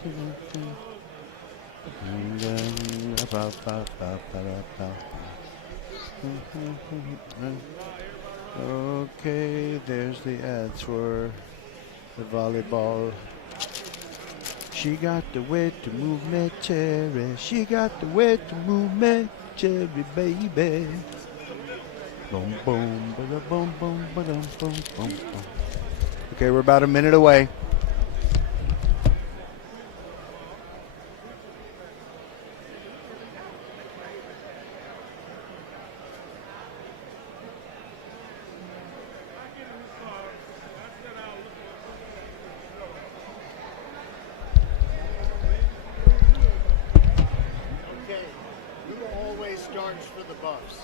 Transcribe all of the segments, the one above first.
Okay, there's the ads for the volleyball. She got the way to move me, cherry. She got the way to move me, cherry, baby. Boom, boom, ba-da, boom, boom, ba-dum, boom, boom, boom. Okay, we're about a minute away. For the Buffs.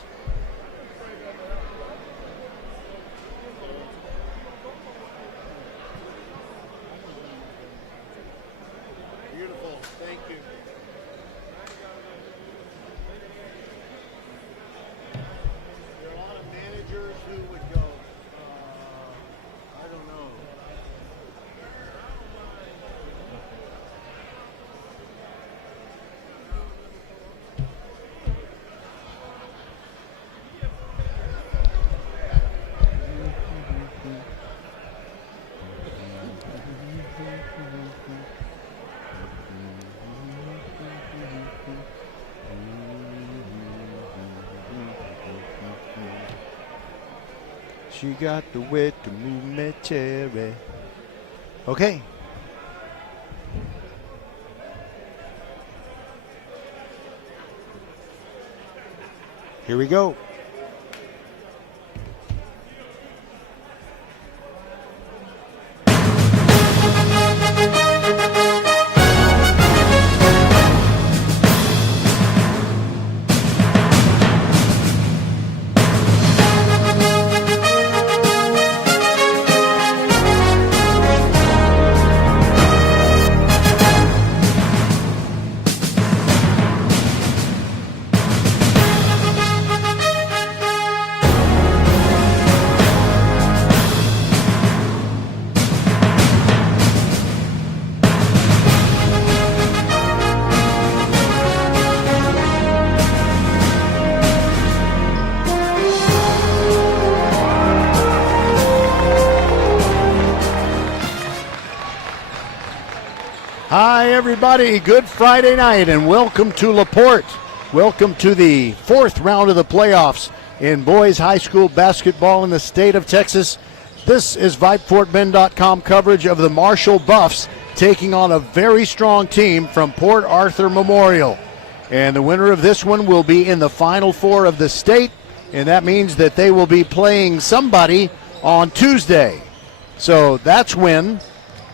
Beautiful, thank you. There are a lot of managers who would go, I don't know. She got the way to move me, cherry. Okay. Here we go. Hi, everybody. Good Friday night, and welcome to LaPorte. Welcome to the fourth round of the playoffs in boys high school basketball in the state of Texas. This is VypeFortBend.com coverage of the Marshall Buffs taking on a very strong team from Port Arthur Memorial. And the winner of this one will be in the Final Four of the state, and that means that they will be playing somebody on Tuesday. So that's when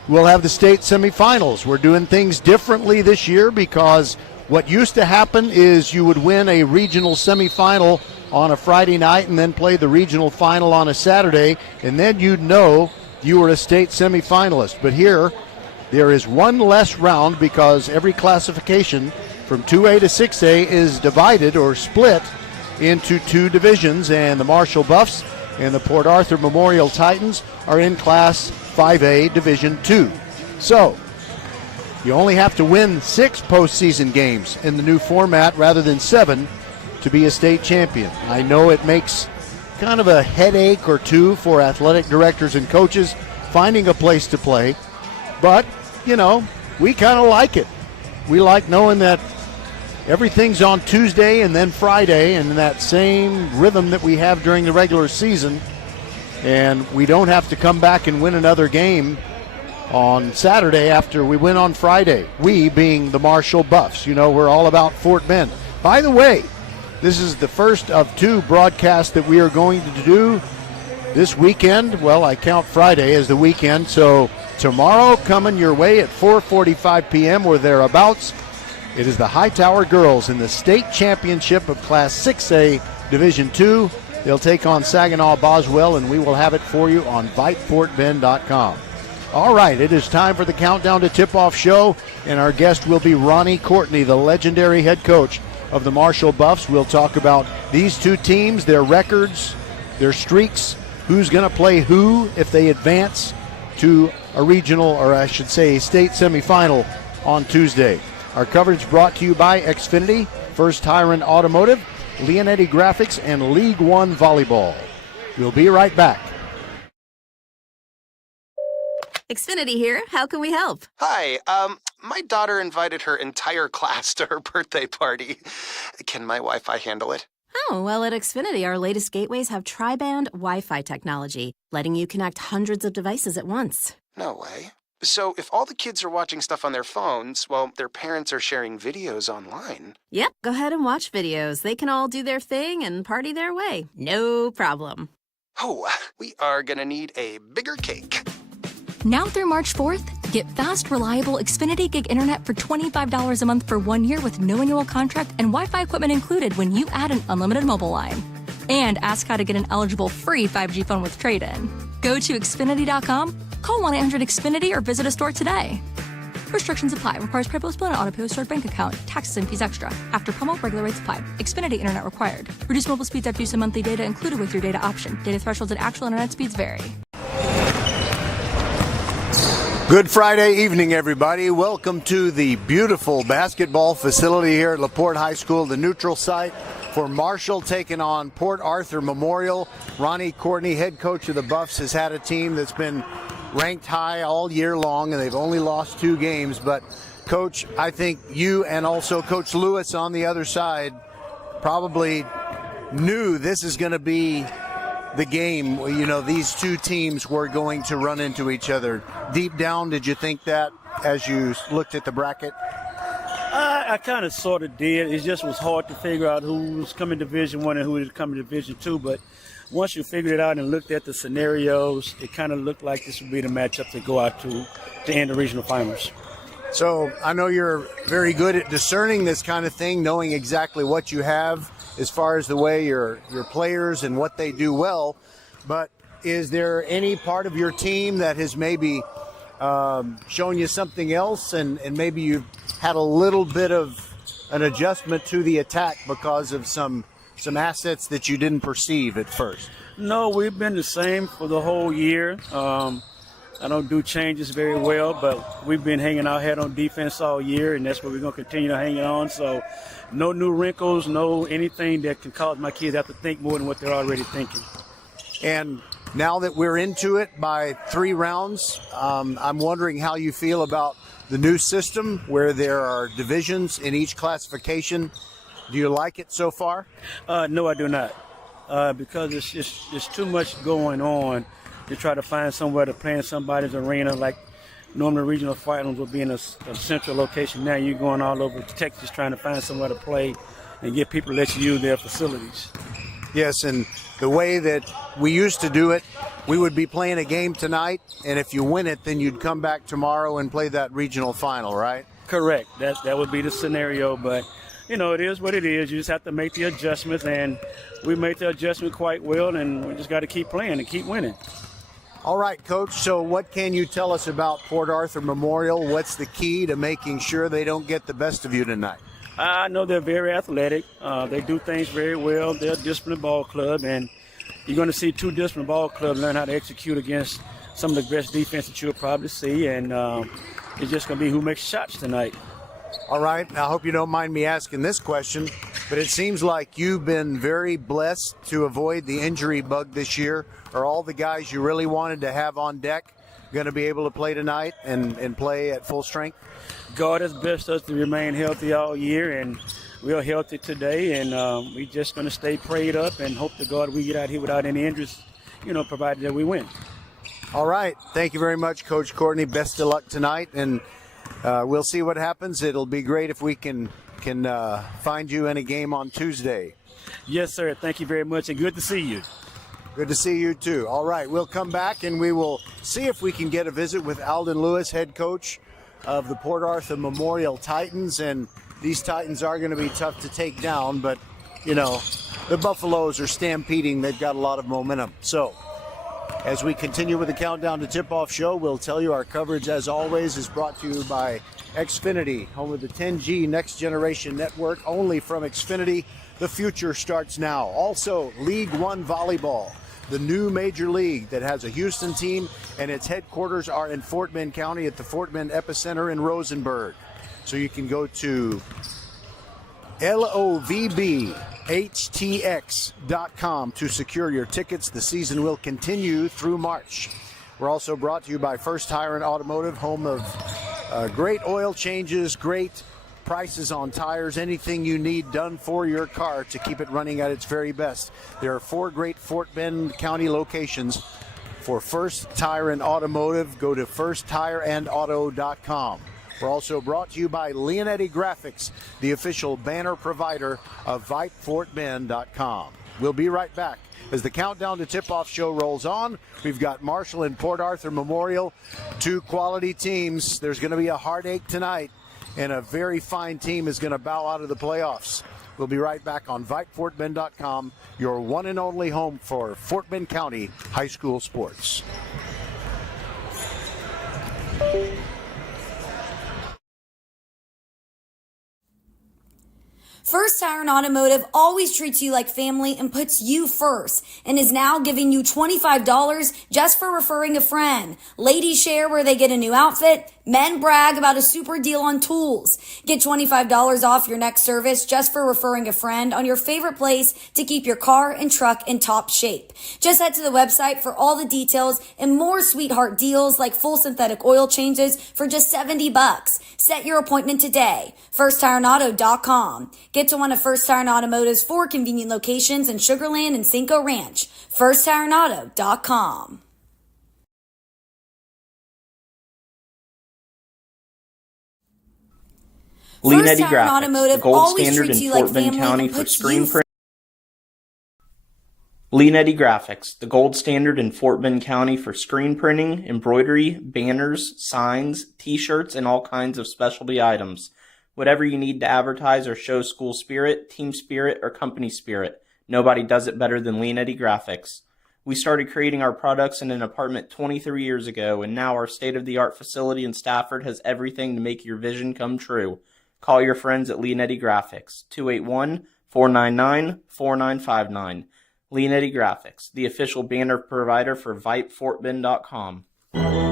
we'll have the state semifinals. We're doing things differently this year because what used to happen is you would win a regional semifinal on a Friday night and then play the regional final on a Saturday, and then you'd know you were a state semifinalist. But here, there is one less round because every classification from 2A to 6A is divided or split into two divisions, and the Marshall Buffs and the Port Arthur Memorial Titans are in Class 5A Division II. So, you only have to win 6 postseason games in the new format rather than 7 to be a state champion. I know it makes kind of a headache or two for athletic directors and coaches finding a place to play, but, you know, we kind of like it. We like knowing that everything's on Tuesday and then Friday and in that same rhythm that we have during the regular season, and we don't have to come back and win another game on Saturday after we win on Friday. We being the Marshall Buffs. You know, we're all about Fort Bend. By the way, this is the first of 2 broadcasts that we are going to do this weekend. Well, I count Friday as the weekend, so tomorrow coming your way at 4:45 p.m. or thereabouts, it is the Hightower Girls in the state championship of Class 6A Division II. They'll take on Saginaw Boswell, and we will have it for you on VypeFortBend.com. All right, it is time for the Countdown to Tip-Off show, and our guest will be Ronnie Courtney, the legendary head coach of the Marshall Buffs. We'll talk about these two teams, their records, their streaks, who's going to play who if they advance to a regional, or I should say a state semifinal on Tuesday. Our coverage brought to you by Xfinity, First Tyrant Automotive, Leonetti Graphics, and League One Volleyball. We'll be right back. Xfinity here. How can we help? Hi, my daughter invited her entire class to her birthday party. Can my Wi-Fi handle it? Oh, well, at Xfinity, our latest gateways have tri-band Wi-Fi technology, letting you connect hundreds of devices at once. No way. So if all the kids are watching stuff on their phones, well, their parents are sharing videos online. Yep, go ahead and watch videos. They can all do their thing and party their way. No problem. Oh, we are gonna need a bigger cake. Now through March 4th, get fast, reliable Xfinity Gig Internet for $25 a month for 1 year with no annual contract and Wi-Fi equipment included when you add an unlimited mobile line. And ask how to get an eligible free 5G phone with trade-in. Go to Xfinity.com, call 1-800-XFINITY, or visit a store today. Restrictions apply. Requires PayPal split on auto-pay stored bank account. Taxes and fees extra. After promo, regular rates apply. Xfinity Internet required. Reduced mobile speeds after use of monthly data included with your data option. Data thresholds and actual internet speeds vary. Good Friday evening, everybody. Welcome to the beautiful basketball facility here at LaPorte High School, the neutral site for Marshall taking on Port Arthur Memorial. Ronnie Courtney, head coach of the Buffs, has had a team that's been ranked high all year long, and they've only lost 2 games. But, Coach, I think you and also Coach Lewis on the other side probably knew this is going to be the game. You know, these two teams were going to run into each other. Deep down, did you think that as you looked at the bracket? I kind of sort of did. It just was hard to figure out who was coming Division I and who was coming Division II. But once you figured it out and looked at the scenarios, it kind of looked like this would be the matchup to go out to end the regional finals. So I know you're very good at discerning this kind of thing, knowing exactly what you have as far as the way your players and what they do well. But is there any part of your team that has maybe shown you something else, and maybe you've had a little bit of an adjustment to the attack because of some assets that you didn't perceive at first? No, we've been the same for the whole year. I don't do changes very well, but we've been hanging our head on defense all year, and that's what we're going to continue to hang on. So no new wrinkles, no anything that can cause my kids to have to think more than what they're already thinking. And now that we're into it by 3 rounds, I'm wondering how you feel about the new system where there are divisions in each classification. Do you like it so far? No, I do not, because it's too much going on to try to find somewhere to play in somebody's arena. Like normally regional finals will be in a central location. Now you're going all over Texas trying to find somewhere to play and get people to let you use their facilities. Yes, and the way that we used to do it, we would be playing a game tonight, and if you win it, then you'd come back tomorrow and play that regional final, right? Correct. That would be the scenario, but you know, it is what it is. You just have to make the adjustments, and we made the adjustment quite well, and we just got to keep playing and keep winning. All right, Coach, so what can you tell us about Port Arthur Memorial? What's the key to making sure they don't get the best of you tonight? I know they're very athletic. They do things very well. They're a disciplined ball club, and you're going to see 2 disciplined ball clubs learn how to execute against some of the best defense that you'll probably see, and it's just going to be who makes shots tonight. All right, I hope you don't mind me asking this question, but it seems like you've been very blessed to avoid the injury bug this year. Are all the guys you really wanted to have on deck going to be able to play tonight and play at full strength? God has blessed us to remain healthy all year, and we're healthy today, and we're just going to stay prayed up and hope to God we get out here without any injuries, you know, provided that we win. All right. Thank you very much, Coach Courtney. Best of luck tonight, and we'll see what happens. It'll be great if we can find you in a game on Tuesday. Yes, sir. Thank you very much, and good to see you. Good to see you, too. All right, we'll come back, and we will see if we can get a visit with Alden Lewis, head coach of the Port Arthur Memorial Titans. And these Titans are going to be tough to take down, but, you know, the Buffaloes are stampeding. They've got a lot of momentum. So as we continue with the Countdown to Tip-Off show, we'll tell you our coverage, as always, is brought to you by Xfinity, home of the 10G Next Generation Network, only from Xfinity. The future starts now. Also, League One Volleyball, the new major league that has a Houston team, and its headquarters are in Fort Bend County at the Fort Bend Epicenter in Rosenberg. So you can go to lovbhtx.com to secure your tickets. The season will continue through March. We're also brought to you by First Tire and Automotive, home of great oil changes, great prices on tires, anything you need done for your car to keep it running at its very best. There are 4 great Fort Bend County locations for First Tire and Automotive. Go to firsttireandauto.com. We're also brought to you by Leonetti Graphics, the official banner provider of VypeFortBend.com. We'll be right back. As the Countdown to Tip-Off show rolls on, we've got Marshall and Port Arthur Memorial, 2 quality teams. There's going to be a heartache tonight, and a very fine team is going to bow out of the playoffs. We'll be right back on VypeFortBend.com, your one and only home for Fort Bend County high school sports. First Tire and Automotive always treats you like family and puts you first, and is now giving you $25 just for referring a friend. Ladies share where they get a new outfit. Men brag about a super deal on tools. Get $25 off your next service just for referring a friend on your favorite place to keep your car and truck in top shape. Just head to the website for all the details and more sweetheart deals like full synthetic oil changes for just $70. Set your appointment today. FirstTireAndAuto.com. Get to one of First Tire and Automotive's 4 convenient locations in Sugar Land and Cinco Ranch. FirstTireAndAuto.com. Leonetti Graphics, the gold standard in Fort Bend County for screen printing. Leonetti Graphics, the gold standard in Fort Bend County for screen printing, embroidery, banners, signs, t-shirts, and all kinds of specialty items. Whatever you need to advertise or show school spirit, team spirit, or company spirit, nobody does it better than Leonetti Graphics. We started creating our products in an apartment 23 years ago, and now our state-of-the-art facility in Stafford has everything to make your vision come true. Call your friends at Leonetti Graphics, 281-499-4959. Leonetti Graphics, the official banner provider for VypeFortBend.com.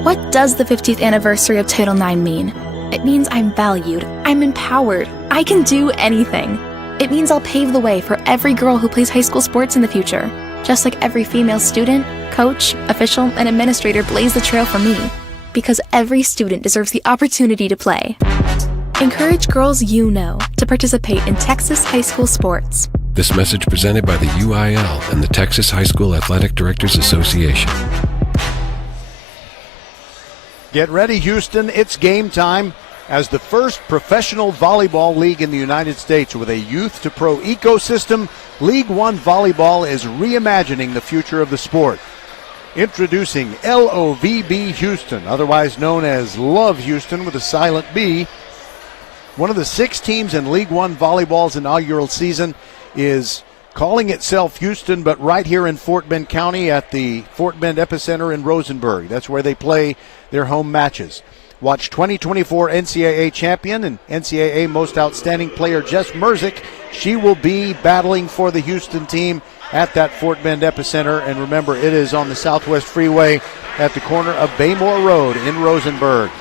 What does the 50th anniversary of Title IX mean? It means I'm valued, I'm empowered, I can do anything. It means I'll pave the way for every girl who plays high school sports in the future, just like every female student, coach, official, and administrator blazed the trail for me, because every student deserves the opportunity to play. Encourage girls you know to participate in Texas high school sports. This message presented by the UIL and the Texas High School Athletic Directors Association. Get ready, Houston. It's game time. As the first professional volleyball league in the United States with a youth to pro ecosystem, League One Volleyball is reimagining the future of the sport. Introducing LOVB Houston, otherwise known as Love Houston with a silent B. One of the 6 teams in League One Volleyball's inaugural season is calling itself Houston, but right here in Fort Bend County at the Fort Bend Epicenter in Rosenberg. That's where they play their home matches. Watch 2024 NCAA champion and NCAA most outstanding player Jess Merzick. She will be battling for the Houston team at that Fort Bend Epicenter. And remember, it is on the Southwest Freeway at the corner of Baymore Road in Rosenberg.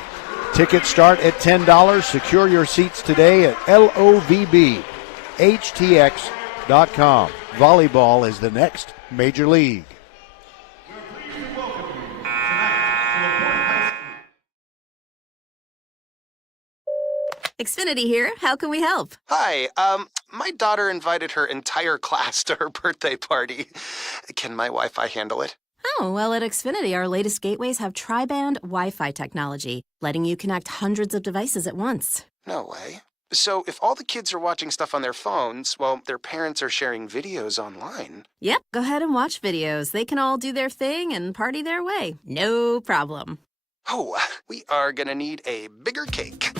Tickets start at $10. Secure your seats today at LOVBHTX.com. Volleyball is the next major league. Xfinity here. How can we help? Hi, my daughter invited her entire class to her birthday party. Can my Wi-Fi handle it? Oh, well, at Xfinity, our latest gateways have tri-band Wi-Fi technology, letting you connect hundreds of devices at once. No way. So if all the kids are watching stuff on their phones, well, their parents are sharing videos online. Yep, go ahead and watch videos. They can all do their thing and party their way. No problem. Oh, we are gonna need a bigger cake.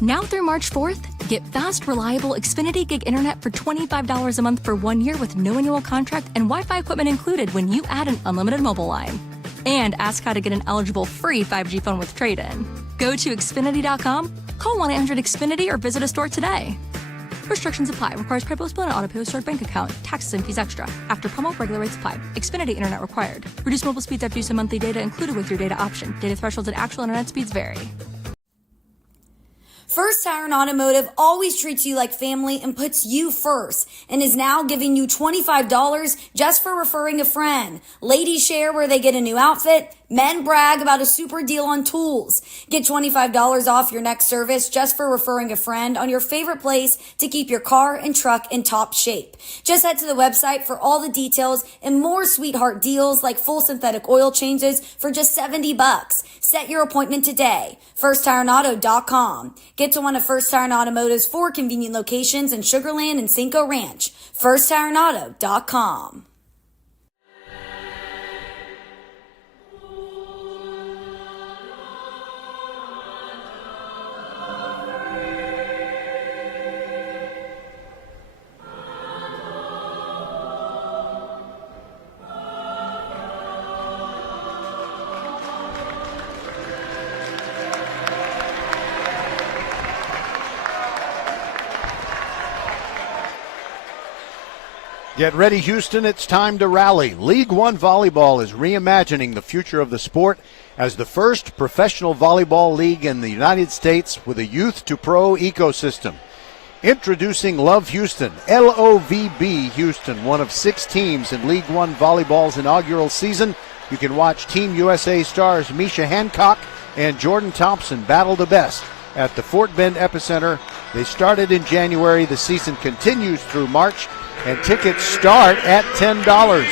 Now through March 4th, get fast, reliable Xfinity Gig Internet for $25 a month for 1 year with no annual contract and Wi-Fi equipment included when you add an unlimited mobile line. And ask how to get an eligible free 5G phone with trade-in. Go to Xfinity.com, call 1-800-XFINITY, or visit a store today. Restrictions apply. Requires pre-post bill and auto-pay with stored bank account. Taxes and fees extra. After promo, regular rates apply. Xfinity Internet required. Reduced mobile speeds after use of monthly data included with your data option. Data thresholds and actual internet speeds vary. First Tire and Automotive always treats you like family and puts you first and is now giving you $25 just for referring a friend. Ladies share where they get a new outfit. Men brag about a super deal on tools. Get $25 off your next service just for referring a friend on your favorite place to keep your car and truck in top shape. Just head to the website for all the details and more sweetheart deals like full synthetic oil changes for just $70. Set your appointment today. FirstTireAndAuto.com. Get to one of First Tire and Automotive's 4 convenient locations in Sugar Land and Cinco Ranch. FirstTireAndAuto.com. Get ready, Houston. It's time to rally. League One Volleyball is reimagining the future of the sport as the first professional volleyball league in the United States with a youth-to-pro ecosystem. Introducing Love Houston, LOVB Houston, one of 6 teams in League One Volleyball's inaugural season. You can watch Team USA stars Misha Hancock and Jordan Thompson battle the best at the Fort Bend Epicenter. They started in January. The season continues through March, and tickets start at $10.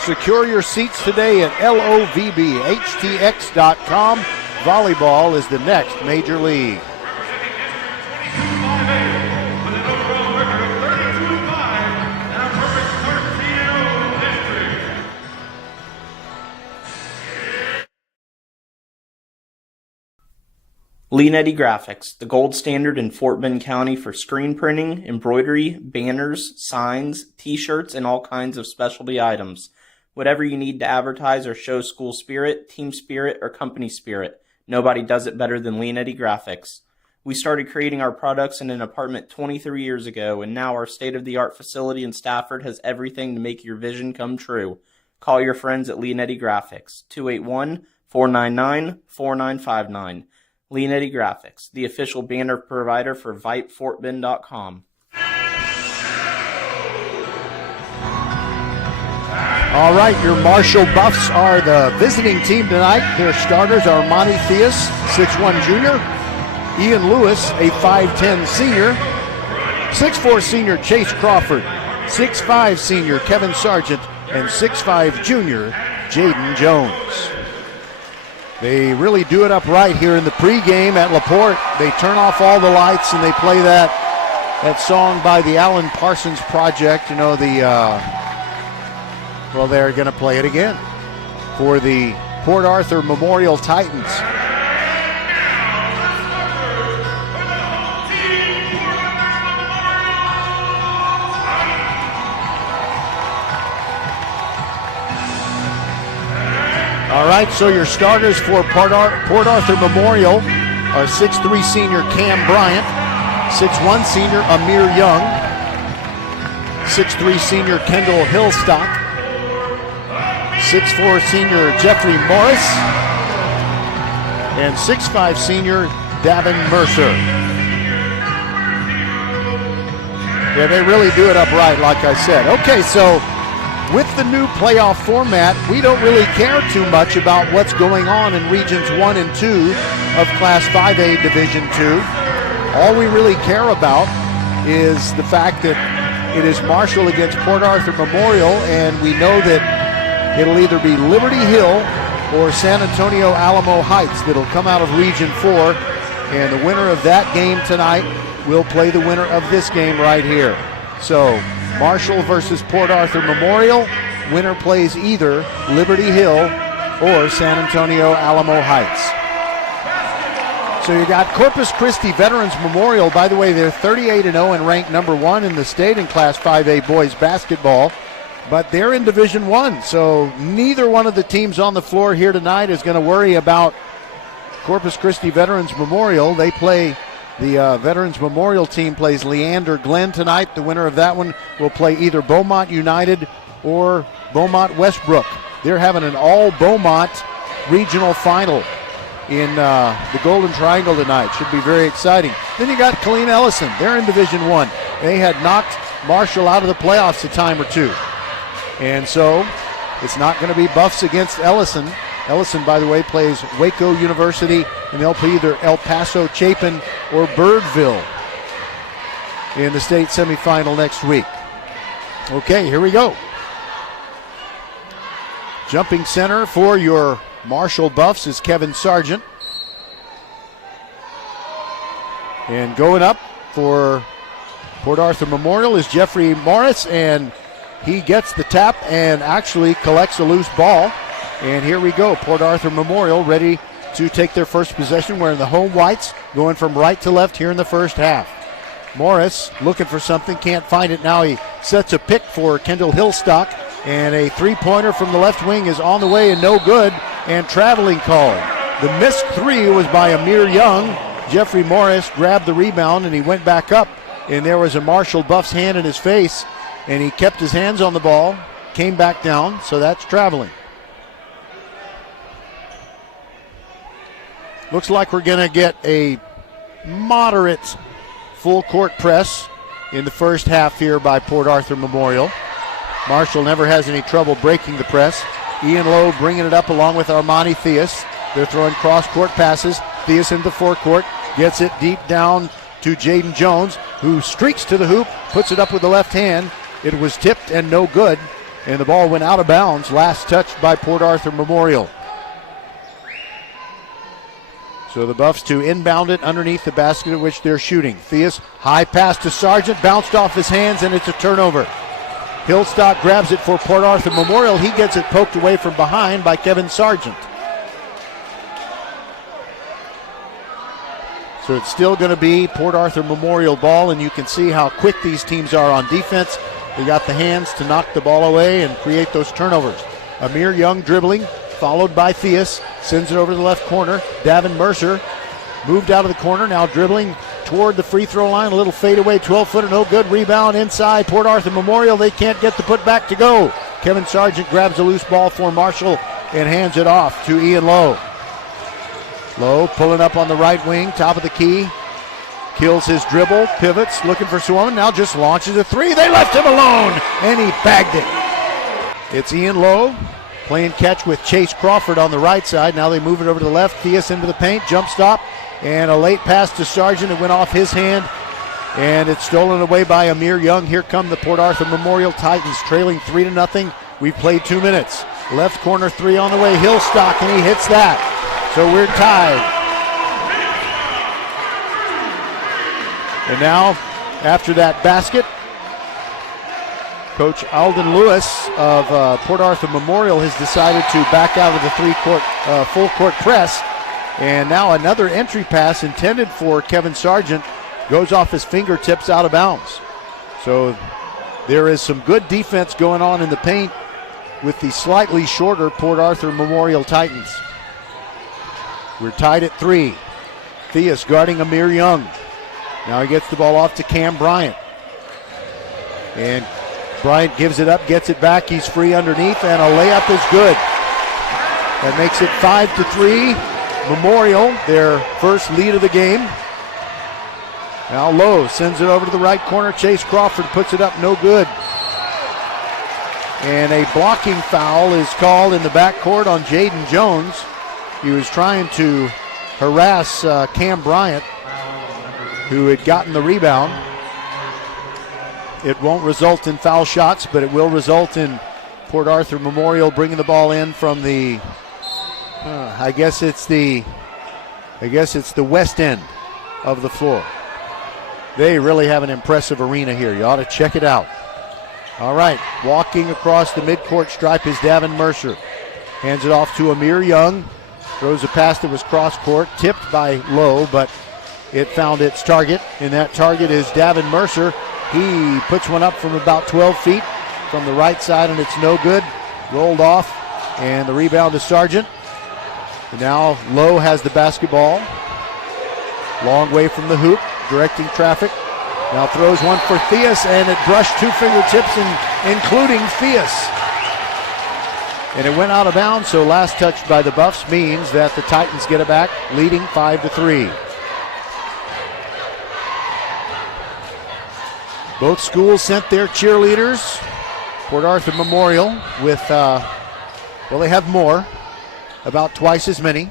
Secure your seats today at LOVBHTX.com. Volleyball is the next major league. Leanetti Graphics, the gold standard in Fort Bend County for screen printing, embroidery, banners, signs, t-shirts, and all kinds of specialty items. Whatever you need to advertise or show school spirit, team spirit, or company spirit, nobody does it better than Leanetti Graphics. We started creating our products in an apartment 23 years ago, and now our state-of-the-art facility in Stafford has everything to make your vision come true. Call your friends at Leanetti Graphics, 281-499-4959. Leanetti Graphics, the official banner provider for VypeFortBend.com. All right, your Marshall Buffs are the visiting team tonight. Their starters are Monty Theus, 6'1 junior, Ian Lewis, a 5'10 senior, 6'4 senior Chase Crawford, 6'5 senior Kevin Sargent, and 6'5 junior Jaden Jones. They really do it up right here in the pregame at LaPorte. They turn off all the lights and they play that song by the Alan Parsons Project. You know, well, they're going to play it again for the Port Arthur Memorial Titans. All right, so your starters for Port Arthur Memorial are 6'3 senior Cam Bryant, 6'1 senior Amir Young, 6'3 senior Kendall Hillstock, 6'4 senior Jeffrey Morris, and 6'5 senior Davin Mercer. Yeah, they really do it up right, like I said. Okay, so with the new playoff format, we don't really care too much about what's going on in Regions 1 and 2 of Class 5A Division 2. All we really care about is the fact that it is Marshall against Port Arthur Memorial, and we know that it'll either be Liberty Hill or San Antonio Alamo Heights that'll come out of Region 4, and the winner of that game tonight will play the winner of this game right here. So Marshall versus Port Arthur Memorial. Winner plays either Liberty Hill or San Antonio Alamo Heights. So you got Corpus Christi Veterans Memorial. By the way, they're 38-0 and ranked number 1 in the state in Class 5A boys basketball. But they're in Division 1, so neither one of the teams on the floor here tonight is going to worry about Corpus Christi Veterans Memorial. They play. The Veterans Memorial team plays Leander Glenn tonight. The winner of that one will play either Beaumont United or Beaumont Westbrook. They're having an all-Beaumont regional final in the Golden Triangle tonight. Should be very exciting. Then you got Killeen Ellison. They're in Division 1. They had knocked Marshall out of the playoffs a time or two. And so it's not going to be Buffs against Ellison. Ellison, by the way, plays Waco University, and they'll play either El Paso, Chapin, or Birdville in the state semifinal next week. Okay, here we go. Jumping center for your Marshall Buffs is Kevin Sargent. And going up for Port Arthur Memorial is Jeffrey Morris, and he gets the tap and actually collects a loose ball. And here we go, Port Arthur Memorial ready to take their first possession. Wearing the home whites, going from right to left here in the first half. Morris looking for something, can't find it. Now he sets a pick for Kendall Hillstock, and a three-pointer from the left wing is on the way and no good, and traveling call. The missed three was by Amir Young. Jeffrey Morris grabbed the rebound and he went back up, and there was a Marshall Buffs hand in his face, and he kept his hands on the ball, came back down, so that's traveling. Looks like we're going to get a moderate full court press in the first half here by Port Arthur Memorial. Marshall never has any trouble breaking the press. Ian Lowe bringing it up along with Armani Theus. They're throwing cross-court passes. Theus into the forecourt, gets it deep down to Jaden Jones, who streaks to the hoop, puts it up with the left hand. It was tipped and no good, and the ball went out of bounds, last touched by Port Arthur Memorial. So the Buffs to inbound it underneath the basket at which they're shooting. Theus, high pass to Sargent, bounced off his hands, and it's a turnover. Hillstock grabs it for Port Arthur Memorial. He gets it poked away from behind by Kevin Sargent. So it's still going to be Port Arthur Memorial ball, and you can see how quick these teams are on defense. They got the hands to knock the ball away and create those turnovers. Amir Young dribbling, followed by Theus, sends it over to the left corner. Davin Mercer moved out of the corner, now dribbling toward the free throw line. A little fadeaway, 12-footer, no good. Rebound inside Port Arthur Memorial. They can't get the putback to go. Kevin Sargent grabs a loose ball for Marshall and hands it off to Ian Lowe. Lowe pulling up on the right wing, top of the key. Kills his dribble, pivots, looking for Swarman, now just launches a three. They left him alone, and he bagged it. It's Ian Lowe playing catch with Chase Crawford on the right side. Now they move it over to the left. Theus into the paint, jump stop, and a late pass to Sargent. It went off his hand, and it's stolen away by Amir Young. Here come the Port Arthur Memorial Titans, trailing 3-0. We've played 2 minutes. Left corner three on the way, Hillstock, and he hits that. So we're tied. And now, after that basket, Coach Alden Lewis of Port Arthur Memorial has decided to back out of the full court press. And now another entry pass intended for Kevin Sargent goes off his fingertips out of bounds. So there is some good defense going on in the paint with the slightly shorter Port Arthur Memorial Titans. We're tied at 3. Theus guarding Amir Young. Now he gets the ball off to Cam Bryant. And Bryant gives it up, gets it back. He's free underneath, and a layup is good. That makes it 5-3. Memorial, their first lead of the game. Now Lowe sends it over to the right corner. Chase Crawford puts it up, no good. And a blocking foul is called in the backcourt on Jaden Jones. He was trying to harass Cam Bryant, who had gotten the rebound. It won't result in foul shots, but it will result in Port Arthur Memorial bringing the ball in from the, I guess it's the west end of the floor. They really have an impressive arena here. You ought to check it out. All right, walking across the midcourt stripe is Davin Mercer. Hands it off to Amir Young. Throws a pass that was cross-court, tipped by Lowe, but it found its target, and that target is Davin Mercer. He puts one up from about 12 feet from the right side, and it's no good. Rolled off, and the rebound to Sargent. And now Lowe has the basketball. Long way from the hoop, directing traffic. Now throws one for Theus, and it brushed 2 fingertips, including Theus. And it went out of bounds, so last touch by the Buffs means that the Titans get it back, leading 5-3. Both schools sent their cheerleaders. Port Arthur Memorial with, they have more, about twice as many.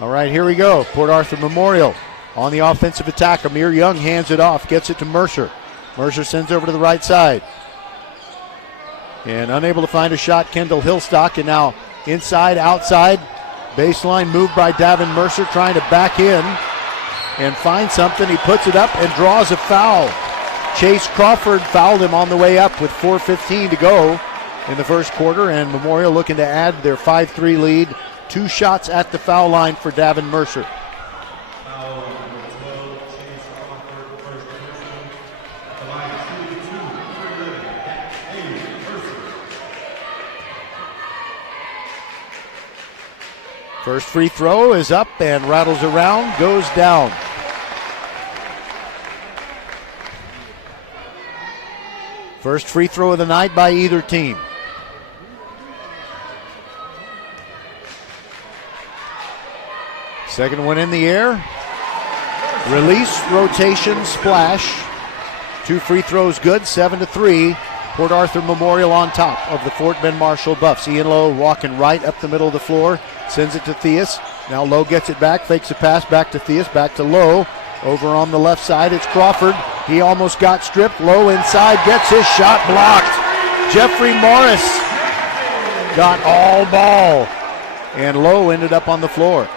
All right, here we go. Port Arthur Memorial on the offensive attack. Amir Young hands it off, gets it to Mercer. Mercer sends over to the right side. And unable to find a shot, Kendall Hillstock. And now inside, outside. Baseline move by Davin Mercer, trying to back in and find something. He puts it up and draws a foul. Chase Crawford fouled him on the way up with 4:15 to go in the first quarter. And Memorial looking to add their 5-3 lead. 2 shots at the foul line for Davin Mercer. First free throw is up and rattles around, goes down. First free throw of the night by either team. Second one in the air. Release, rotation, splash. 2 free throws good, 7-3. Port Arthur Memorial on top of the Fort Bend Marshall Buffs. Ian Lowe walking right up the middle of the floor. Sends it to Theus. Now Lowe gets it back, fakes a pass back to Theus, back to Lowe. Over on the left side, it's Crawford. He almost got stripped. Lowe inside, gets his shot blocked. Jeffrey Morris got all ball. And Lowe ended up on the floor.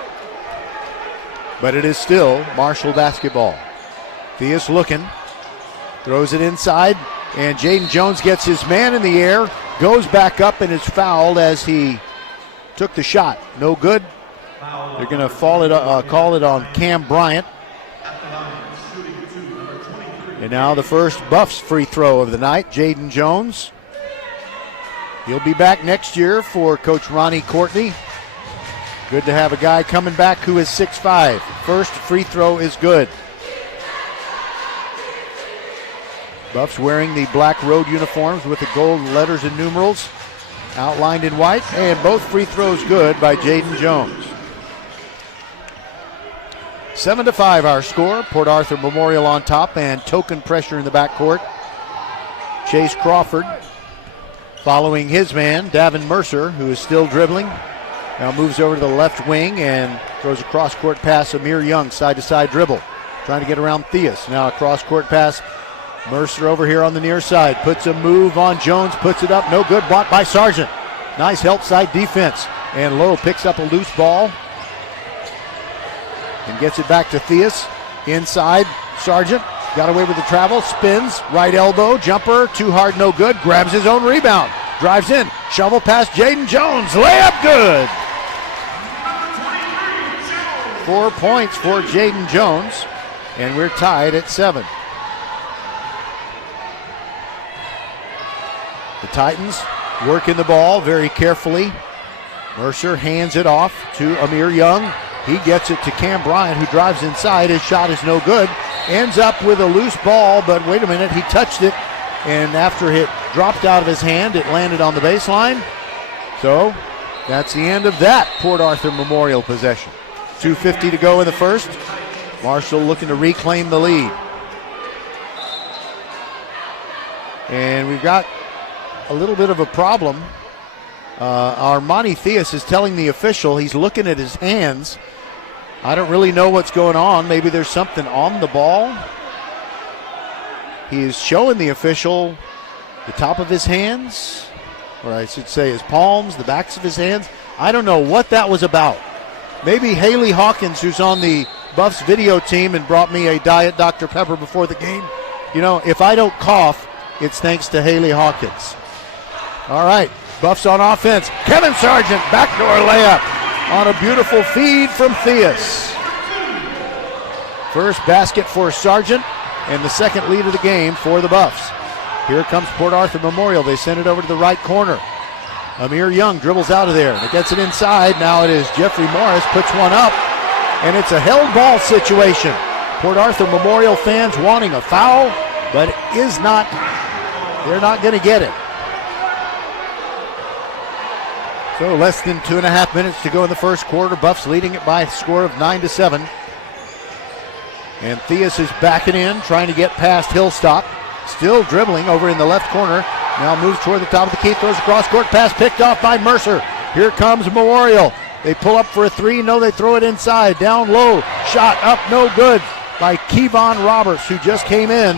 But it is still Marshall basketball. Theus looking. Throws it inside. And Jaden Jones gets his man in the air. Goes back up and is fouled as he took the shot. No good. They're going to call it on Cam Bryant. And now the first Buffs free throw of the night, Jaden Jones. He'll be back next year for Coach Ronnie Courtney. Good to have a guy coming back who is 6'5". First free throw is good. Buffs wearing the black road uniforms with the gold letters and numerals outlined in white, and both free throws good by Jaden Jones. 7-5 our score. Port Arthur Memorial on top, and token pressure in the backcourt. Chase Crawford following his man, Davin Mercer, who is still dribbling. Now moves over to the left wing and throws a cross-court pass. Amir Young, side-to-side dribble, trying to get around Theus. Now a cross-court pass. Mercer over here on the near side. Puts a move on Jones, puts it up. No good, blocked by Sargent. Nice help side defense. And Lowe picks up a loose ball and gets it back to Theus. Inside, Sargent got away with the travel, spins, right elbow, jumper, too hard, no good, grabs his own rebound, drives in, shovel past Jaden Jones, layup good. 4 points for Jaden Jones, and we're tied at 7. The Titans working the ball very carefully. Mercer hands it off to Amir Young. He gets it to Cam Bryant, who drives inside. His shot is no good. Ends up with a loose ball, but wait a minute, he touched it, and after it dropped out of his hand, it landed on the baseline. So that's the end of that Port Arthur Memorial possession. 2:50 to go in the first. Marshall looking to reclaim the lead. And we've got a little bit of a problem. Armani Theus is telling the official, he's looking at his hands. I don't really know what's going on. Maybe there's something on the ball. He is showing the official the top of his hands, or I should say his palms, the backs of his hands. I don't know what that was about. Maybe Haley Hawkins, who's on the Buffs video team and brought me a Diet Dr. Pepper before the game. You know, if I don't cough, it's thanks to Haley Hawkins. All right, Buffs on offense. Kevin Sargent, backdoor layup on a beautiful feed from Theus. First basket for Sargent and the second lead of the game for the Buffs. Here comes Port Arthur Memorial. They send it over to the right corner. Amir Young dribbles out of there. He gets it inside. Now it is Jeffrey Morris, puts one up, and it's a held ball situation. Port Arthur Memorial fans wanting a foul, but they're not going to get it. So less than 2.5 minutes to go in the first quarter. Buffs leading it by a score of 9-7. And Theus is backing in, trying to get past Hillstock. Still dribbling over in the left corner. Now moves toward the top of the key, throws a cross-court pass, picked off by Mercer. Here comes Memorial. They pull up for a three. No, they throw it inside. Down low. Shot up, no good by Kevon Roberts, who just came in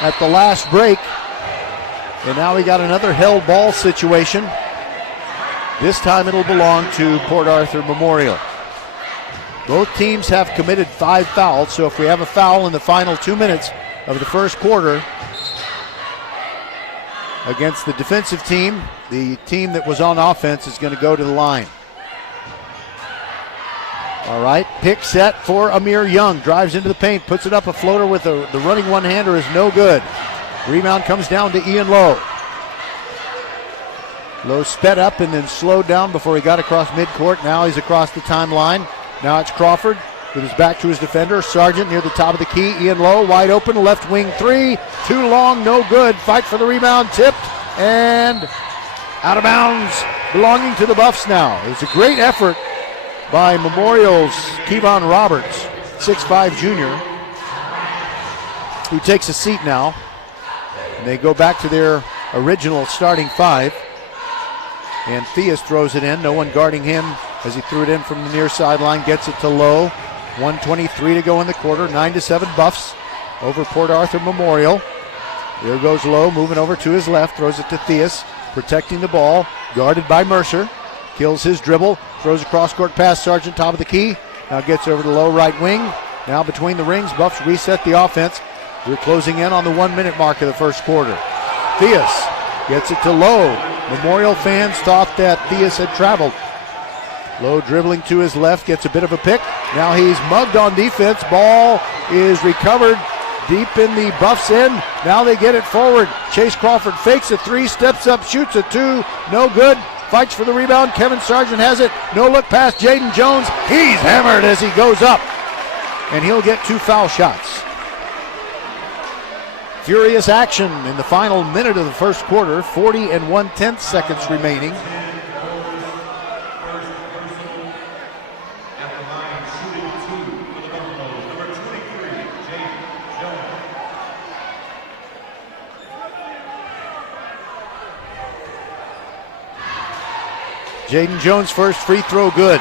at the last break. And now we got another held ball situation. This time it'll belong to Port Arthur Memorial. Both teams have committed 5 fouls, so if we have a foul in the final 2 minutes of the first quarter against the defensive team, the team that was on offense is going to go to the line. All right, pick set for Amir Young. Drives into the paint, puts it up a floater with the running one-hander is no good. Rebound comes down to Ian Lowe. Lowe sped up and then slowed down before he got across midcourt. Now he's across the timeline. Now it's Crawford with his back to his defender. Sargent near the top of the key. Ian Lowe wide open, left wing three. Too long, no good. Fight for the rebound, tipped and out of bounds, belonging to the Buffs now. It was a great effort by Memorial's Kevon Roberts, 6'5" junior, who takes a seat now. And they go back to their original starting 5. And Theus throws it in. No one guarding him as he threw it in from the near sideline. Gets it to Lowe. 1:23 to go in the quarter. 9-7 Buffs over Port Arthur Memorial. There goes Lowe, moving over to his left. Throws it to Theus, protecting the ball. Guarded by Mercer. Kills his dribble. Throws a cross-court pass. Sargent top of the key. Now gets over to Lowe right wing. Now between the rings, Buffs reset the offense. We're closing in on the 1 minute mark of the first quarter. Theus gets it to Lowe. Memorial fans thought that Theus had traveled. Lowe dribbling to his left, gets a bit of a pick. Now he's mugged on defense. Ball is recovered deep in the Buffs end. Now they get it forward. Chase Crawford fakes a three, steps up, shoots a two. No good. Fights for the rebound. Kevin Sargent has it. No look past Jaden Jones. He's hammered as he goes up. And he'll get 2 foul shots. Furious action in the final minute of the first quarter. 40 1/10 seconds remaining. Jaden Jones' first free throw good.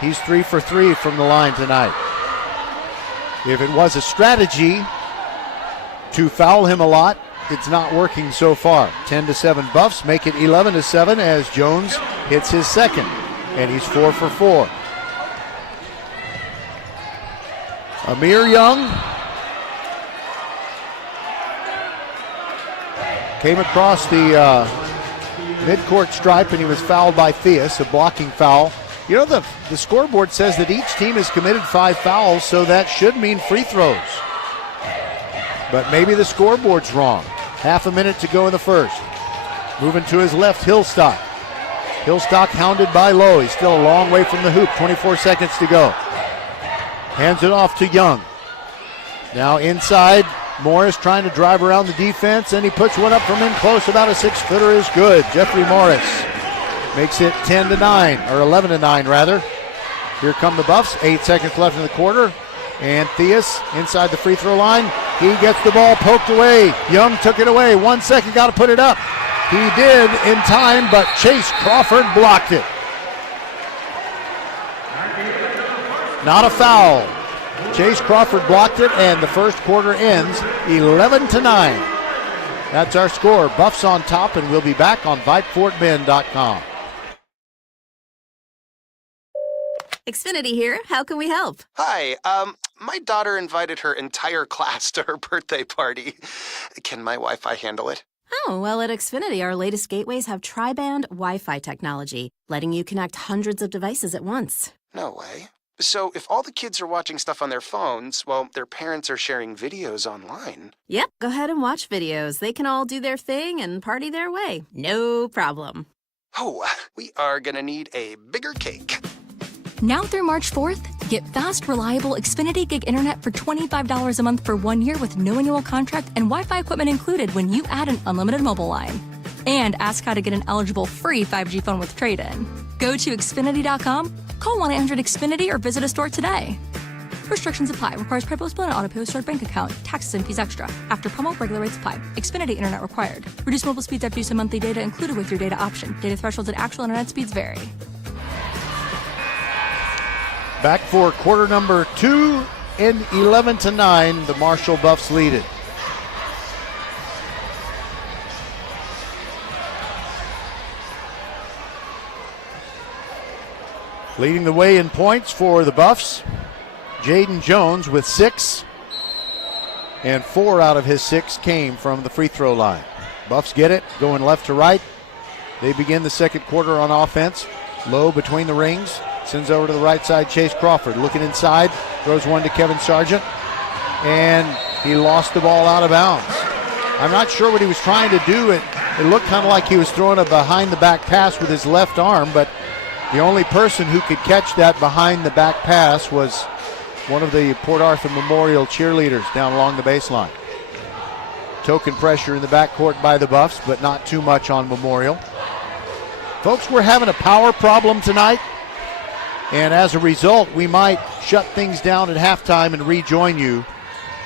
He's 3 for 3 from the line tonight. If it was a strategy to foul him a lot, it's not working so far. 10-7 Buffs make it 11-7 as Jones hits his second, and he's 4 for 4. Amir Young came across the midcourt stripe and he was fouled by Theus, a blocking foul. You know, the scoreboard says that each team has committed 5 fouls, so that should mean free throws. But maybe the scoreboard's wrong. Half a minute to go in the first. Moving to his left, Hillstock. Hillstock hounded by Lowe. He's still a long way from the hoop. 24 seconds to go. Hands it off to Young. Now inside, Morris trying to drive around the defense, and he puts one up from in close. About a 6-footer is good. Jeffrey Morris makes it 10-9, or 11-9 rather. Here come the Buffs. 8 seconds left in the quarter. And Theus inside the free throw line. He gets the ball poked away. Young took it away. 1 second, got to put it up. He did in time, but Chase Crawford blocked it. Not a foul. Chase Crawford blocked it, and the first quarter ends 11-9. That's our score. Buffs on top, and we'll be back on VypeFortBend.com. Xfinity here. How can we help? Hi, my daughter invited her entire class to her birthday party. Can my Wi-Fi handle it? Oh, well, at Xfinity, our latest gateways have tri-band Wi-Fi technology, letting you connect hundreds of devices at once. No way. So if all the kids are watching stuff on their phones, well, their parents are sharing videos online. Yep, go ahead and watch videos. They can all do their thing and party their way. No problem. Oh, we are gonna need a bigger cake. Now through March 4th, get fast, reliable Xfinity Gig Internet for $25 a month for 1 year with no annual contract and Wi-Fi equipment included when you add an unlimited mobile line. And ask how to get an eligible free 5G phone with trade-in. Go to Xfinity.com, call 1-800-XFINITY, or visit a store today. Restrictions apply. Requires private display and auto-pay with stored bank account. Taxes and fees extra. After promo, regular rates apply. Xfinity Internet required. Reduced mobile speeds after use of monthly data included with your data option. Data thresholds and actual internet speeds vary. Back for quarter number 2 and 11-9. The Marshall Buffs lead it. Leading the way in points for the Buffs, Jaden Jones with 6, and 4 out of his 6 came from the free throw line. Buffs get it, going left to right. They begin the second quarter on offense. Low between the rings, sends over to the right side, Chase Crawford looking inside, throws one to Kevin Sargent, and he lost the ball out of bounds. I'm not sure what he was trying to do. It looked kind of like he was throwing a behind-the-back pass with his left arm, but the only person who could catch that behind-the-back pass was one of the Port Arthur Memorial cheerleaders down along the baseline. Token pressure in the backcourt by the Buffs, but not too much on Memorial. Folks, we're having a power problem tonight, and as a result, we might shut things down at halftime and rejoin you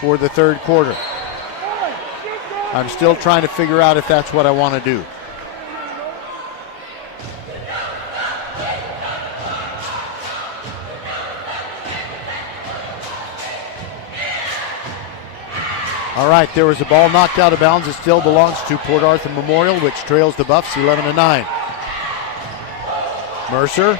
for the third quarter. I'm still trying to figure out if that's what I want to do. All right, there was a ball knocked out of bounds. It still belongs to Port Arthur Memorial, which trails the Buffs 11-9. Mercer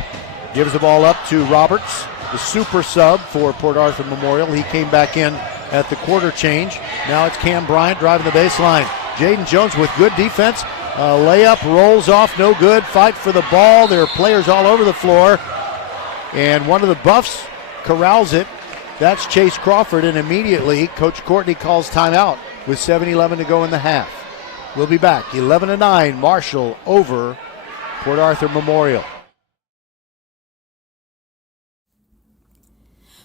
gives the ball up to Roberts, the super sub for Port Arthur Memorial. He came back in at the quarter change. Now it's Cam Bryant driving the baseline. Jaden Jones with good defense. Layup rolls off, no good. Fight for the ball. There are players all over the floor. And one of the Buffs corrals it. That's Chase Crawford, and immediately Coach Courtney calls timeout with 7:11 to go in the half. We'll be back. 11-9, Marshall over Port Arthur Memorial.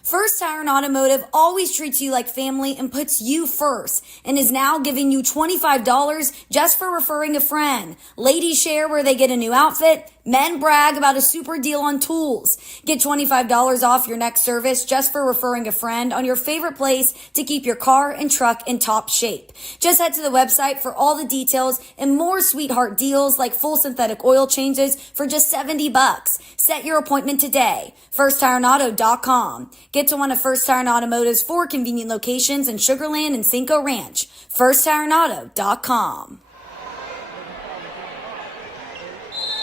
First Tire and Automotive always treats you like family and puts you first and is now giving you $25 just for referring a friend. Ladies share where they get a new outfit. Men brag about a super deal on tools. Get $25 off your next service just for referring a friend on your favorite place to keep your car and truck in top shape. Just head to the website for all the details and more sweetheart deals like full synthetic oil changes for just $70. Set your appointment today. FirstTireAndAuto.com. Get to one of First Tire and Automotive's 4 convenient locations in Sugar Land and Cinco Ranch. FirstTireAndAuto.com.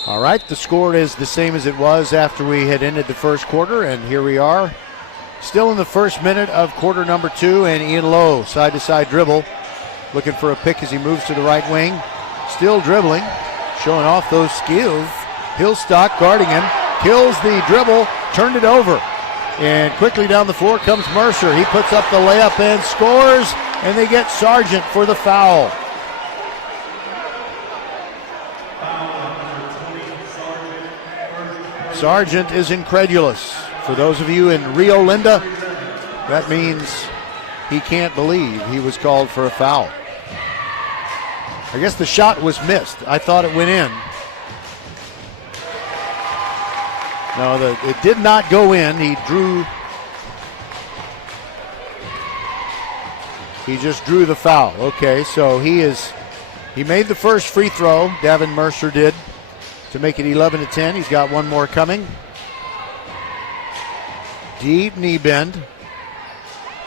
All right, the score is the same as it was after we had ended the first quarter, and here we are, still in the first minute of quarter number 2, and Ian Lowe, side-to-side dribble, looking for a pick as he moves to the right wing, still dribbling, showing off those skills. Hillstock guarding him, kills the dribble, turned it over, and quickly down the floor comes Mercer. He puts up the layup and scores, and they get Sargent for the foul. Sargent is incredulous. For those of you in Rio Linda, that means he can't believe he was called for a foul. I guess the shot was missed. I thought it went in. No, it did not go in. He just drew the foul. Okay, so he made the first free throw, Davin Mercer did, to make it 11-10. He's got one more coming. Deep knee bend.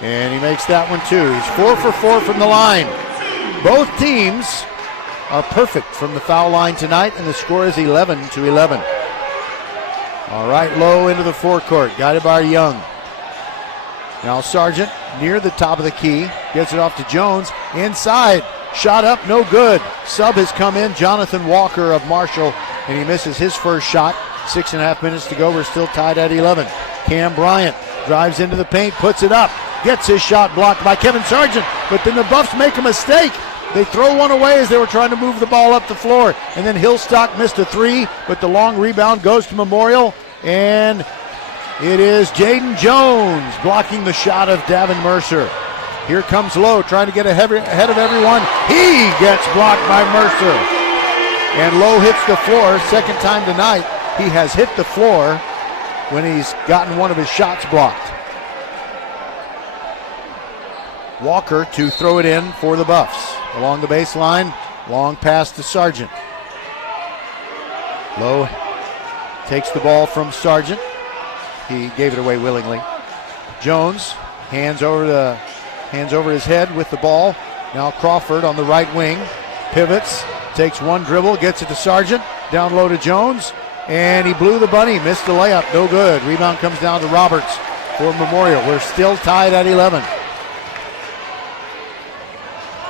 And he makes that one too. He's 4 for 4 from the line. Both teams are perfect from the foul line tonight, and the score is 11-11. All right, Lowe into the forecourt, guided by Young. Now Sargent near the top of the key, gets it off to Jones, inside, shot up, no good. Sub has come in, Jonathan Walker of Marshall, and he misses his first shot. 6.5 minutes to go, we're still tied at 11. Cam Bryant drives into the paint, puts it up, gets his shot blocked by Kevin Sargent, but then the Buffs make a mistake. They throw one away as they were trying to move the ball up the floor. And then Hillstock missed a three, but the long rebound goes to Memorial. And it is Jaden Jones blocking the shot of Davin Mercer. Here comes Lowe trying to get ahead of everyone. He gets blocked by Mercer. And Lowe hits the floor. Second time tonight he has hit the floor when he's gotten one of his shots blocked. Walker to throw it in for the Buffs. Along the baseline, long pass to Sargent. Lowe takes the ball from Sargent. He gave it away willingly. Jones hands over his head with the ball. Now Crawford on the right wing. Pivots, takes one dribble, gets it to Sargent. Down low to Jones. And he blew the bunny, missed the layup, no good. Rebound comes down to Roberts for Memorial. We're still tied at 11.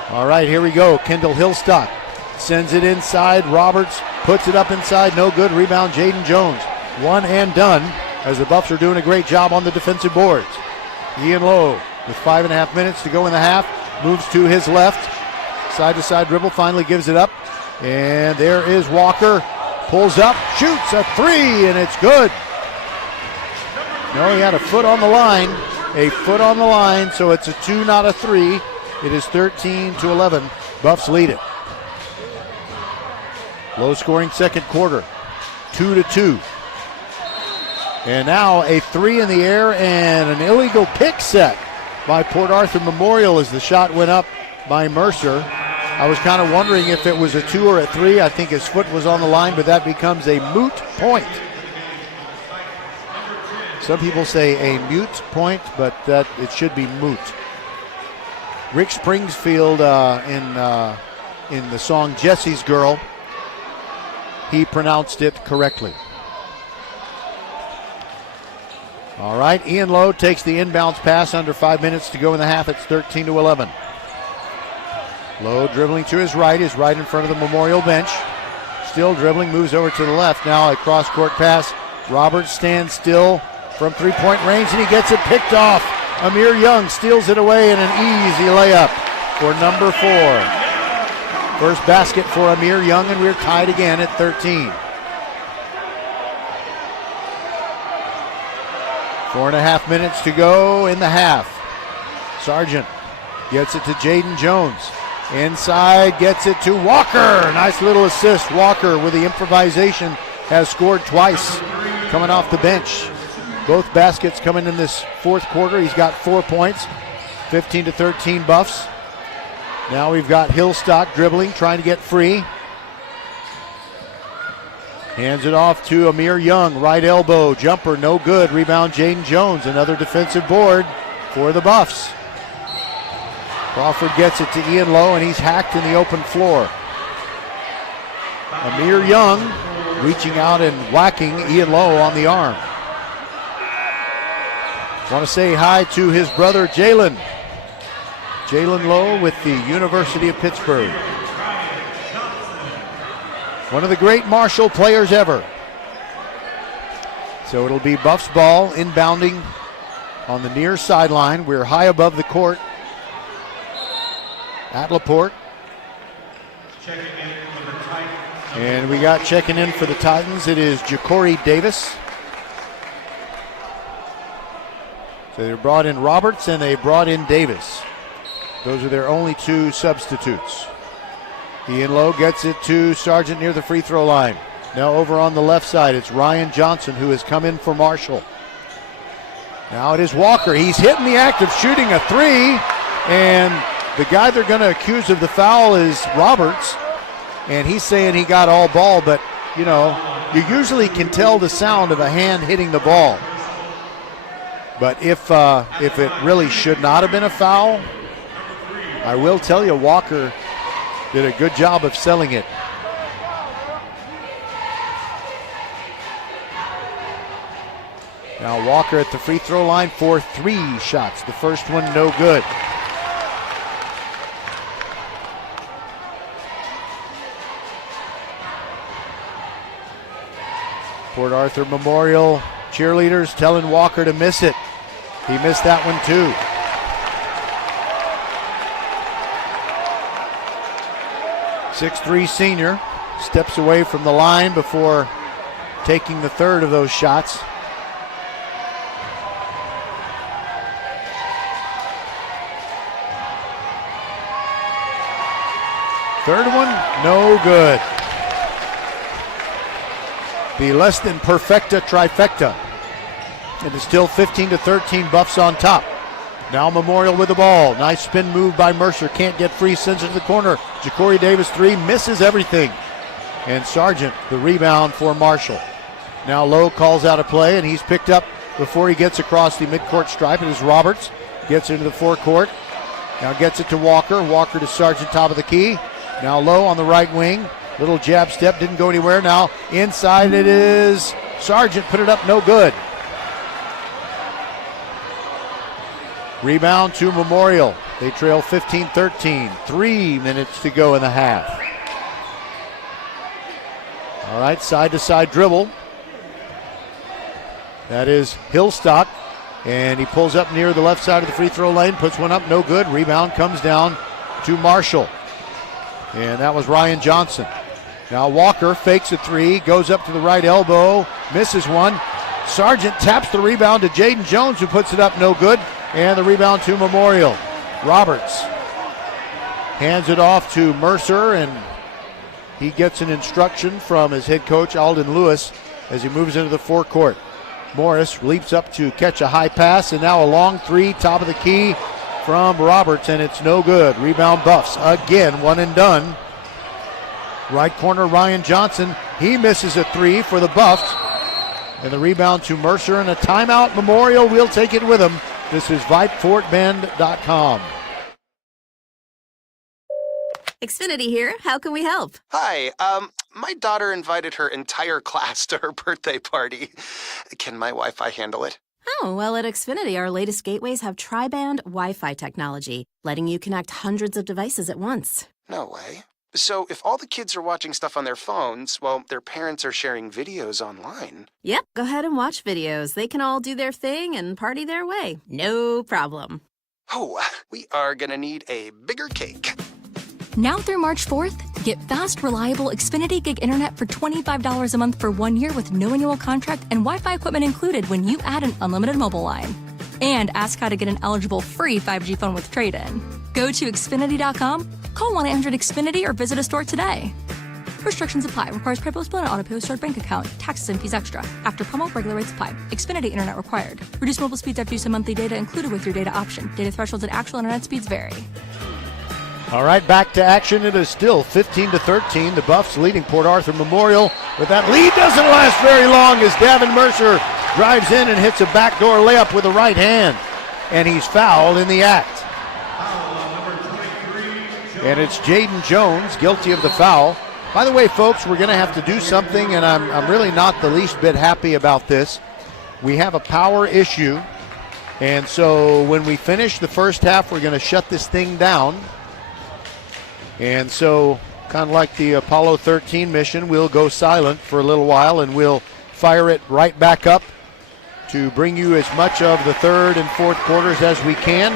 All right, here we go. Kendall Hillstock sends it inside. Roberts puts it up inside, no good. Rebound, Jaden Jones. One and done, as the Buffs are doing a great job on the defensive boards. Ian Lowe with 5.5 minutes to go in the half. Moves to his left. Side-to-side dribble, finally gives it up. And there is Walker. Pulls up, shoots a three, and it's good. No, he had a foot on the line. A foot on the line, so it's a 2, not a 3. It is 13-11. Buffs lead it. Low-scoring second quarter. 2-2. And now a 3 in the air and an illegal pick set by Port Arthur Memorial as the shot went up by Mercer. I was kind of wondering if it was a 2 or a 3. I think his foot was on the line, but that becomes a moot point. Some people say a mute point, but that it should be moot. Rick Springfield in the song Jesse's Girl, he pronounced it correctly. All right, Ian Lowe takes the inbounds pass under 5 minutes to go in the half. It's 13-11. Lowe dribbling to his right in front of the Memorial bench. Still dribbling, moves over to the left. Now a cross-court pass. Roberts stands still from three-point range, and he gets it picked off. Amir Young steals it away in an easy layup for number 4. First basket for Amir Young, and we're tied again at 13. 4.5 minutes to go in the half. Sargent gets it to Jaden Jones. Inside, gets it to Walker. Nice little assist. Walker with the improvisation has scored twice coming off the bench. Both baskets coming in this fourth quarter. He's got 4 points, 15-13 Buffs. Now we've got Hillstock dribbling, trying to get free. Hands it off to Amir Young, right elbow, jumper, no good. Rebound, Jaden Jones, another defensive board for the Buffs. Crawford gets it to Ian Lowe, and he's hacked in the open floor. Amir Young reaching out and whacking Ian Lowe on the arm. Want to say hi to his brother Jalen. Jalen Lowe with the University of Pittsburgh. One of the great Marshall players ever. So it'll be Buffs ball inbounding on the near sideline. We're high above the court at LaPorte. And we got checking in for the Titans. It is Ja'Cory Davis. So they brought in Roberts and they brought in Davis. Those are their only 2 substitutes. Ian Lowe gets it to Sargent near the free throw line. Now over on the left side, it's Ryan Johnson who has come in for Marshall. Now it is Walker. He's hitting the act of shooting a 3, and the guy they're going to accuse of the foul is Roberts, and he's saying he got all ball, but, you know, you usually can tell the sound of a hand hitting the ball. But if it really should not have been a foul, I will tell you Walker did a good job of selling it. Now Walker at the free throw line for 3 shots. The first one no good. Port Arthur Memorial cheerleaders telling Walker to miss it. He missed that one too. .6'3" senior steps away from the line before taking the third of those shots. Third one, no good. the less than perfecta trifecta. It is still 15-13, Buffs on top. Now Memorial with the ball. Nice spin move by Mercer. Can't get free, sends it to the corner. Ja'Cory Davis 3, misses everything. And Sargent, the rebound for Marshall. Now Lowe calls out a play, and he's picked up before he gets across the midcourt stripe. It is Roberts. Gets into the forecourt. Now gets it to Walker. Walker to Sargent, top of the key. Now Lowe on the right wing. Little jab step, didn't go anywhere. Now inside it is Sargent. Put it up, no good. Rebound to Memorial. They trail 15-13. 3 minutes to go in the half. All right, side-to-side dribble. That is Hillstock. And he pulls up near the left side of the free throw lane. Puts one up, no good. Rebound comes down to Marshall. And that was Ryan Johnson. Now Walker fakes a three. Goes up to the right elbow. Misses one. Sargent taps the rebound to Jaden Jones, who puts it up, no good. And the rebound to Memorial. Roberts hands it off to Mercer, and he gets an instruction from his head coach, Alden Lewis, as he moves into the forecourt. Morris leaps up to catch a high pass, and now a long three, top of the key from Roberts, and it's no good. Rebound Buffs again, one and done. Right corner, Ryan Johnson. He misses a three for the Buffs. And the rebound to Mercer, and a timeout. Memorial will take it with him. This is VypeFortBend.com. Xfinity here. How can we help? Hi, my daughter invited her entire class to her birthday party. Can my Wi-Fi handle it? Oh, well, at Xfinity, our latest gateways have tri-band Wi-Fi technology, letting you connect hundreds of devices at once. No way. So if all the kids are watching stuff on their phones, well, their parents are sharing videos online. Yep, go ahead and watch videos. They can all do their thing and party their way. No problem. Oh, we are gonna need a bigger cake. Now through March 4th, get fast, reliable Xfinity Gig Internet for $25 a month for 1 year with no annual contract and Wi-Fi equipment included when you add an unlimited mobile line. And ask how to get an eligible free 5G phone with trade-in. Go to Xfinity.com, call 1-800-XFINITY or visit a store today. Restrictions apply. Requires pre-post and auto-pay stored bank account. Taxes and fees extra. After promo, regular rates apply. Xfinity Internet required. Reduced mobile speeds after use of monthly data included with your data option. Data thresholds and actual internet speeds vary. All right, back to action. It is still 15-13. The Buffs leading Port Arthur Memorial, but that lead doesn't last very long as Davin Mercer drives in and hits a backdoor layup with the right hand, and he's fouled in the act. And it's Jaden Jones guilty of the foul. By the way, folks, we're going to have to do something, and I'm really not the least bit happy about this. We have a power issue, and so when we finish the first half, we're going to shut this thing down. And so, kind of like the Apollo 13 mission, we'll go silent for a little while, and we'll fire it right back up to bring you as much of the third and fourth quarters as we can.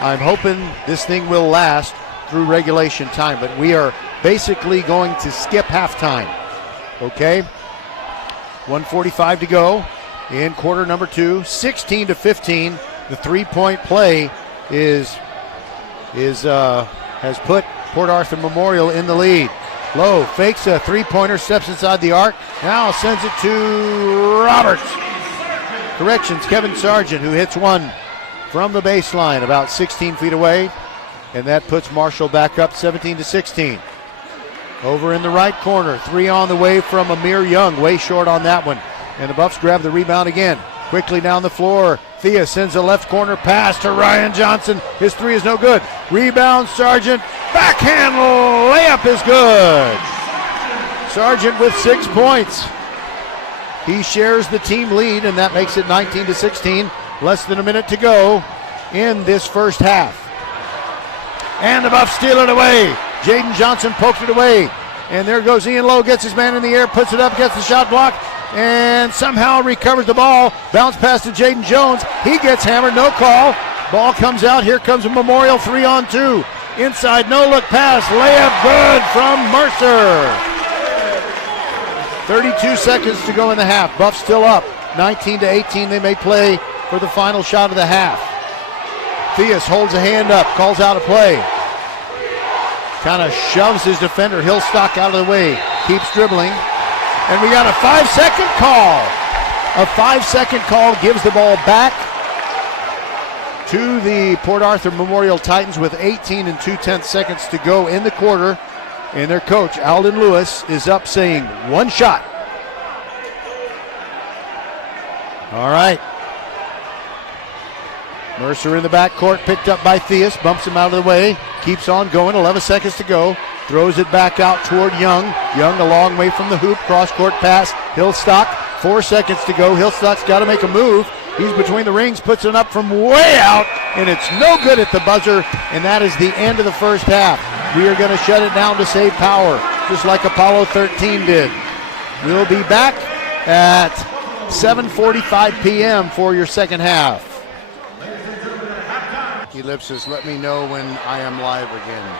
I'm hoping this thing will last through regulation time, but we are basically going to skip halftime. Okay? 1:45 to go in quarter number 2, 16-15. The three-point play has put Port Arthur Memorial in the lead. Lowe fakes a three-pointer, steps inside the arc, now sends it to Roberts. Corrections, Kevin Sargent, who hits one from the baseline about 16 feet away, and that puts Marshall back up 17-16. Over in the right corner, three on the way from Amir Young, way short on that one, and the Buffs grab the rebound again. Quickly down the floor, Thea sends a left corner pass to Ryan Johnson. His three is no good. Rebound, Sargent. Backhand layup is good. Sargent with 6 points. He shares the team lead, and that makes it 19-16. Less than a minute to go in this first half. And the Buffs steal it away. Jaden Johnson pokes it away. And there goes Ian Lowe, gets his man in the air, puts it up, gets the shot blocked, and somehow recovers the ball. Bounce pass to Jaden Jones. He gets hammered, no call. Ball comes out. Here comes a Memorial 3-on-2. Inside, no-look pass. Layup good from Mercer. 32 seconds to go in the half. Buffs still up. 19-18. They may play for the final shot of the half. Theus holds a hand up, calls out a play. Kind of shoves his defender, Hillstock, out of the way. Keeps dribbling. And we got a 5-second call. A 5-second call gives the ball back to the Port Arthur Memorial Titans with 18 2/10 seconds to go in the quarter. And their coach, Alden Lewis, is up saying one shot. All right. Mercer in the backcourt, picked up by Theus, bumps him out of the way, keeps on going, 11 seconds to go, throws it back out toward Young. Young a long way from the hoop, cross-court pass, Hillstock, 4 seconds to go. Hillstock's got to make a move. He's between the rings, puts it up from way out, and it's no good at the buzzer, and that is the end of the first half. We are going to shut it down to save power, just like Apollo 13 did. We'll be back at 7:45 p.m. for your second half. Ellipsis, let me know when I am live again.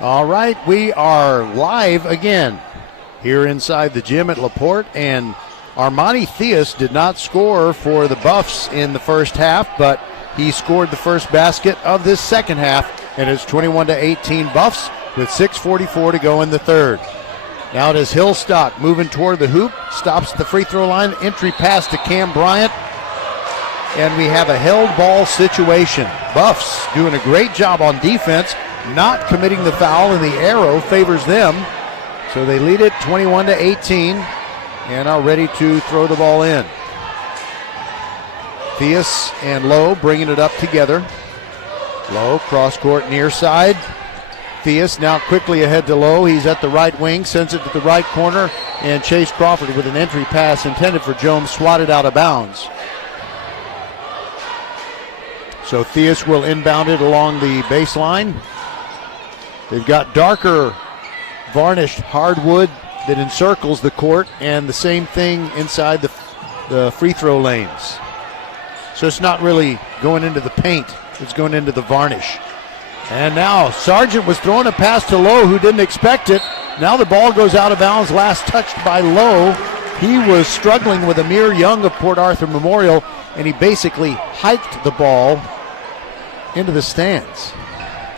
All right, we are live again here inside the gym at LaPorte, and Armani Theus did not score for the Buffs in the first half, but he scored the first basket of this second half, and it's 21-18 Buffs with 6:44 to go in the third. Now it is Hillstock moving toward the hoop, stops at the free throw line, entry pass to Cam Bryant, and we have a held ball situation. Buffs doing a great job on defense, not committing the foul, and the arrow favors them. So they lead it 21-18 and are ready to throw the ball in. Theus and Lowe bringing it up together. Lowe cross-court near side. Theus now quickly ahead to Lowe. He's at the right wing, sends it to the right corner, and Chase Crawford with an entry pass intended for Jones, swatted out of bounds. So Theus will inbound it along the baseline. They've got darker varnished hardwood that encircles the court, and the same thing inside the free throw lanes. So it's not really going into the paint, it's going into the varnish. And now Sargent was throwing a pass to Lowe, who didn't expect it. Now the ball goes out of bounds, last touched by Lowe. He was struggling with Amir Young of Port Arthur Memorial, and he basically hiked the ball into the stands.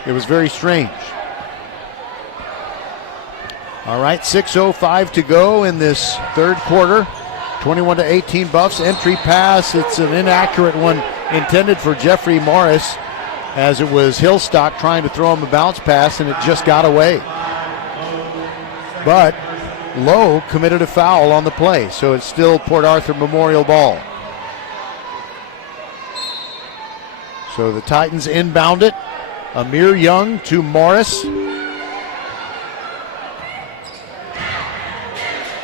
It was very strange. All right, 6:05 to go in this third quarter. 21-18 Buffs. Entry pass, it's an inaccurate one intended for Jeffrey Morris, as it was Hillstock trying to throw him a bounce pass, and it just got away. But Lowe committed a foul on the play, so it's still Port Arthur Memorial ball. So the Titans inbound it. Amir Young to Morris.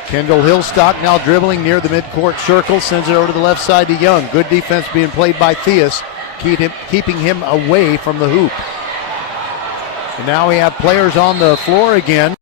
Kendall Hillstock now dribbling near the midcourt circle, sends it over to the left side to Young. Good defense being played by Theus, keeping him away from the hoop. And now we have players on the floor again.